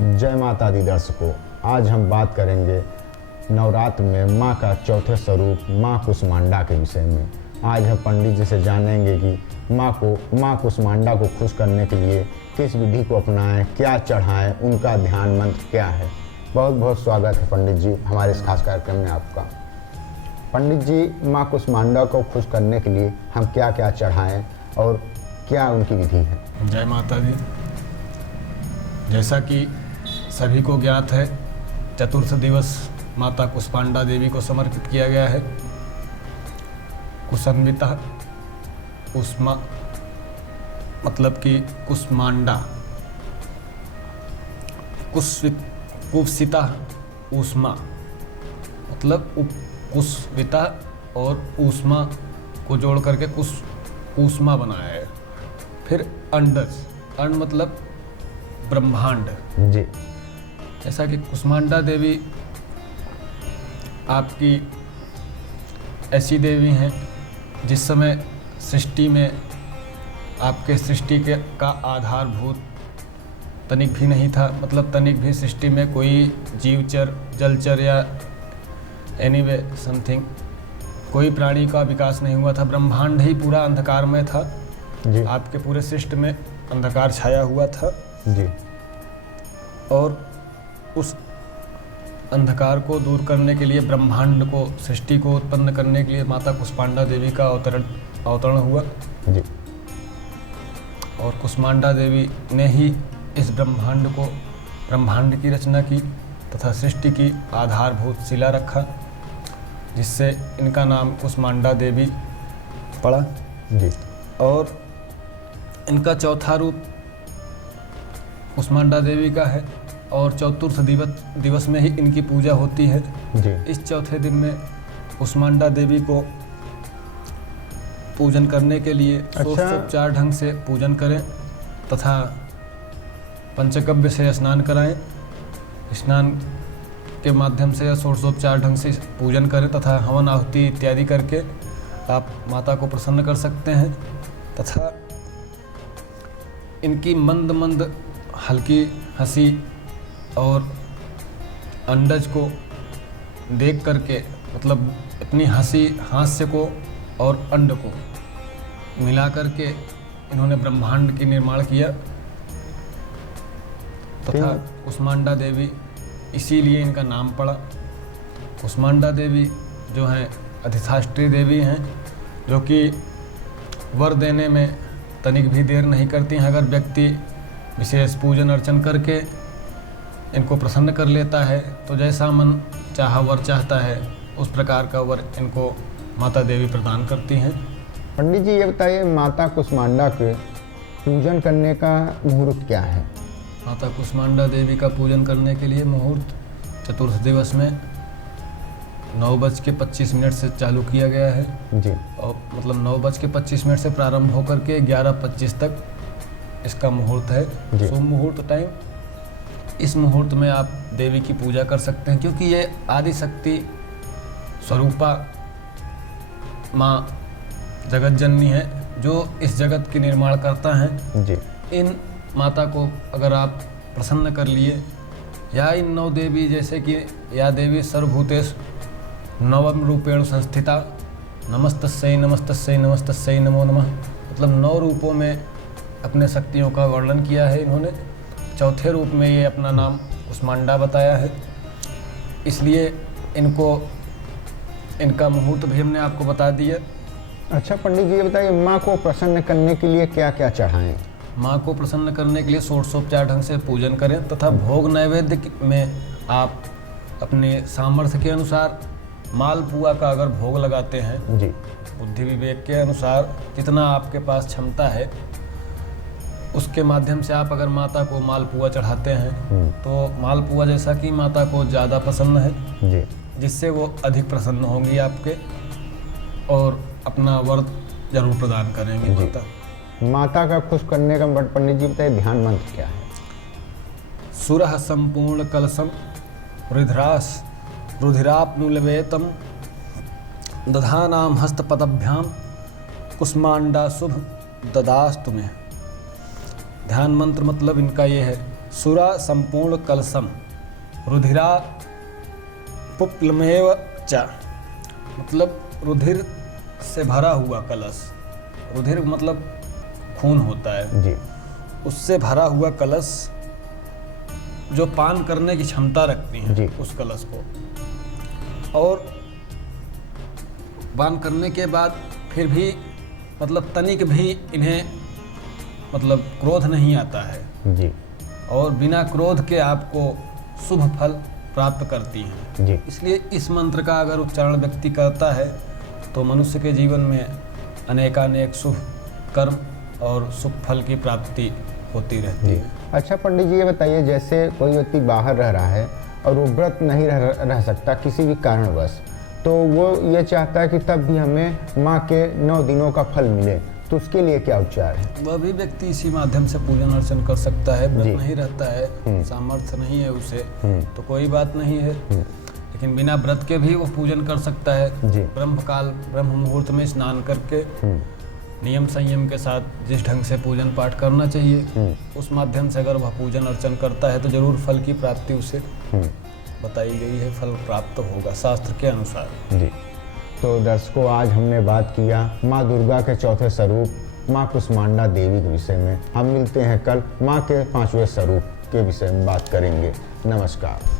जय माता दी दर्शकों, आज हम बात करेंगे नवरात्र में माँ का चौथे स्वरूप माँ कुष्मांडा के विषय में। आज हम पंडित जी से जानेंगे कि माँ कुष्मांडा को खुश करने के लिए किस विधि को अपनाएं, क्या चढ़ाएं, उनका ध्यान मंत्र क्या है। बहुत बहुत स्वागत है पंडित जी हमारे इस खास कार्यक्रम में आपका। पंडित जी, माँ कुष्मांडा को खुश करने के लिए हम क्या क्या चढ़ाएं और क्या उनकी विधि है। जय माता दी। जैसा कि सभी को ज्ञात है, चतुर्थ दिवस माता कुष्मांडा देवी को समर्पित किया गया है। कुसन्विता उष्मा मतलब कि कुष्मांडा, कुत्सिता ऊष्मा मतलब कुस्विता और ऊष्मा को जोड़ करके ऊष्मा बनाया है। फिर अंडज, अंड मतलब ब्रह्मांड जी। जैसा कि कुष्मांडा देवी आपकी ऐसी देवी हैं जिस समय सृष्टि में आपके सृष्टि का आधारभूत तनिक भी नहीं था, मतलब तनिक भी सृष्टि में कोई जीवचर, जलचर या एनीवे समथिंग कोई प्राणी का विकास नहीं हुआ था। ब्रह्मांड ही पूरा अंधकार में था जी। आपके पूरे सृष्टि में अंधकार छाया हुआ था जी। और उस अंधकार को दूर करने के लिए, ब्रह्मांड को, सृष्टि को उत्पन्न करने के लिए माता कुष्मांडा देवी का अवतरण हुआ जी। और कुष्मांडा देवी ने ही इस ब्रह्मांड की रचना की तथा सृष्टि की आधारभूत शिला रखा, जिससे इनका नाम कुष्मांडा देवी पड़ा जी। और इनका चौथा रूप कुष्मांडा देवी का है और चतुर्थ दिवस में ही इनकी पूजा होती है जी। इस चौथे दिन में कुष्मांडा देवी को पूजन करने के लिए षोडशोपचार ढंग से पूजन करें तथा पंचगव्य से स्नान कराएं। स्नान के माध्यम से षोडशोपचार ढंग से पूजन करें तथा हवन आहुति इत्यादि करके आप माता को प्रसन्न कर सकते हैं तथा इनकी मंद मंद हल्की हंसी और अंडज को देख करके, मतलब अपनी हंसी, हास्य को और अंड को मिला करके इन्होंने ब्रह्मांड की निर्माण किया तथा कुष्मांडा देवी, इसीलिए इनका नाम पड़ा। कुष्मांडा देवी जो हैं अधिष्ठात्री देवी हैं, जो कि वर देने में तनिक भी देर नहीं करती हैं। अगर व्यक्ति विशेष पूजन अर्चन करके इनको प्रसन्न कर लेता है तो जैसा मन चाहा वर चाहता है उस प्रकार का वर इनको माता देवी प्रदान करती हैं। पंडित जी, ये बताइए माता कुष्मांडा के पूजन करने का मुहूर्त क्या है। माता कुष्मांडा देवी का पूजन करने के लिए मुहूर्त चतुर्थ दिवस में 9:25 से चालू किया गया है जी। और मतलब 9:25 से प्रारंभ होकर के 11:25 तक इसका मुहूर्त है, शुभ मुहूर्त टाइम। इस मुहूर्त में आप देवी की पूजा कर सकते हैं क्योंकि ये आदि शक्ति स्वरूपा माँ जगत जननी है जो इस जगत की निर्माण करता है जी। इन माता को अगर आप प्रसन्न कर लिए, या इन नौ देवी जैसे कि या देवी सर्वभूतेषु नवम रूपेण संस्थिता नमस्तस्यै नमस्तस्यै नमस्तस्यै नमो नमः, मतलब 9 रूपों में अपने शक्तियों का वर्णन किया है इन्होंने। चौथे रूप में ये अपना नाम कुष्मांडा बताया है, इसलिए इनका मुहूर्त भी हमने आपको बता दिया। अच्छा पंडित जी, ये बताइए माँ को प्रसन्न करने के लिए क्या क्या चढ़ाएं। माँ को प्रसन्न करने के लिए षोडशोपचार ढंग से पूजन करें तथा भोग नैवेद्य में आप अपने सामर्थ्य के अनुसार मालपुआ का अगर भोग लगाते हैं जी, बुद्धि विवेक के अनुसार जितना आपके पास क्षमता है उसके माध्यम से आप अगर माता को मालपुआ चढ़ाते हैं तो मालपुआ जैसा कि माता को ज़्यादा पसंद है जी, जिससे वो अधिक प्रसन्न होंगी आपके और अपना वर जरूर प्रदान करेंगे माता। माता का खुश करने का पंडित जी बताइए ध्यान मंत्र क्या है। सुरः संपूर्ण कलशम रुधिराप्नुलवेतम दधानाम हस्तपदभ्याम कुष्मांडा शुभ ददास्तु में। ध्यान मंत्र मतलब इनका ये है सुरा संपूर्ण कलशम रुधिरा पुप्लमेव च, मतलब रुधिर से भरा हुआ कलश, रुधिर मतलब खून होता है जी उससे भरा हुआ कलश जो पान करने की क्षमता रखती जी। हैं उस कलश को, और पान करने के बाद फिर भी मतलब तनिक भी इन्हें मतलब क्रोध नहीं आता है जी और बिना क्रोध के आपको शुभ फल प्राप्त करती हैं। जी इसलिए इस मंत्र का अगर उच्चारण व्यक्ति करता है तो मनुष्य के जीवन में अनेकानेक शुभ कर्म और शुभ फल की प्राप्ति होती रहती जी। है। अच्छा पंडित जी, ये बताइए, जैसे कोई व्यक्ति बाहर रह रहा है और वो व्रत नहीं रह सकता किसी भी कारणवश, तो वो ये चाहता है कि तब भी हमें माँ के 9 दिनों का फल मिले, तो उसके लिए क्या उपचार है? वह भी व्यक्ति इसी माध्यम से पूजन अर्चन कर सकता है। जी। व्रत नहीं रहता है, सामर्थ्य नहीं है उसे, तो कोई बात नहीं है, लेकिन बिना व्रत के भी वो पूजन कर सकता है। जी। ब्रह्म मुहूर्त में स्नान करके नियम संयम के साथ जिस ढंग से पूजन पाठ करना चाहिए उस माध्यम से अगर वह पूजन अर्चन करता है तो जरूर फल की प्राप्ति उसे बताई गई है, फल प्राप्त होगा शास्त्र के अनुसार। जी। तो दर्शकों, आज हमने बात किया माँ दुर्गा के चौथे स्वरूप माँ कुष्मांडा देवी के विषय में। हम मिलते हैं कल माँ के 5वें स्वरूप के विषय में बात करेंगे। नमस्कार।